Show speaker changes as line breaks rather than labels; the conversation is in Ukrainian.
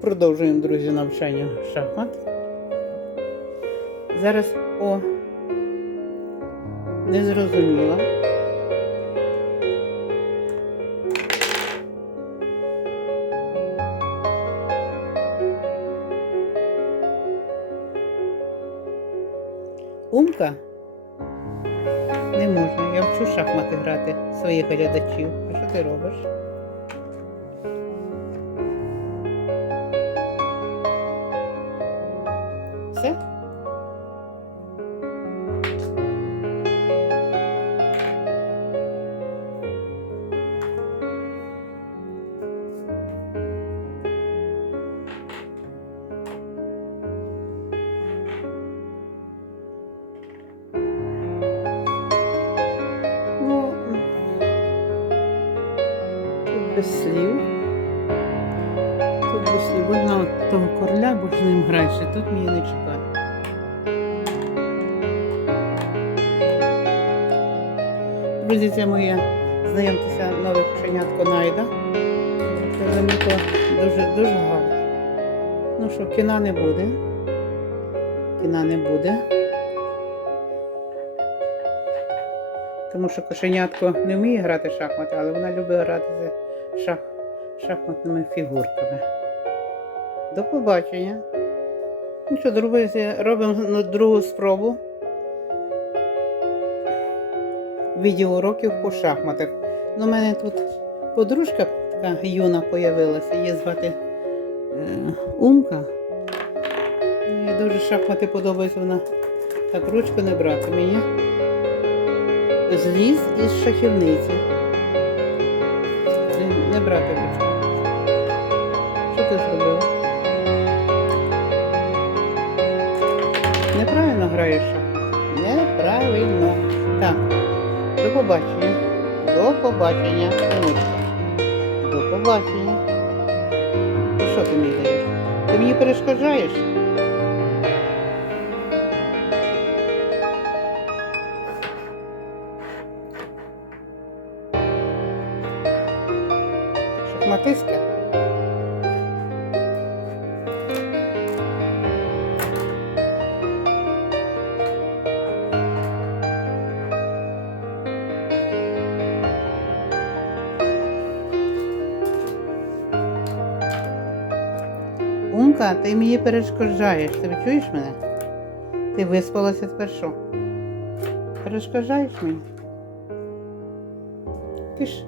Продовжуємо, друзі, навчання шахмат. Зараз о не зрозуміла. Умка не можна. Я вчу шахмати грати своїх глядачів. А що ти робиш? Все? Ну, тут без Видно от того короля, бо ж ним граєш, і тут мені не чекає. Друзі, це моє знайомтеся нове кошенятко Найда. Це замітила дуже дуже гарно. Ну що, кіна не буде. Кіна не буде. Тому що кошенятко не вміє грати в шахмати, але вона любить грати з шах, шахматними фігурками. До побачення. Ну що, друзі, робимо другу спробу відеоуроків по шахматах. Ну, у мене тут подружка така юна появилася, її звати е, Умка. Мені дуже шахмати подобаються, вона так ручку не брати мені зліз із шахівниці. Не, не брати ручку. Неправильно граєш. Неправильно. Так, до побачення. До побачення. До побачення. І що ти мені даєш? Ти мені перешкоджаєш? Шахматистка? Умка, ти мені перешкоджаєш. Ти чуєш мене? Ти виспалася тепер що? Перешкоджаєш мені? Ти ж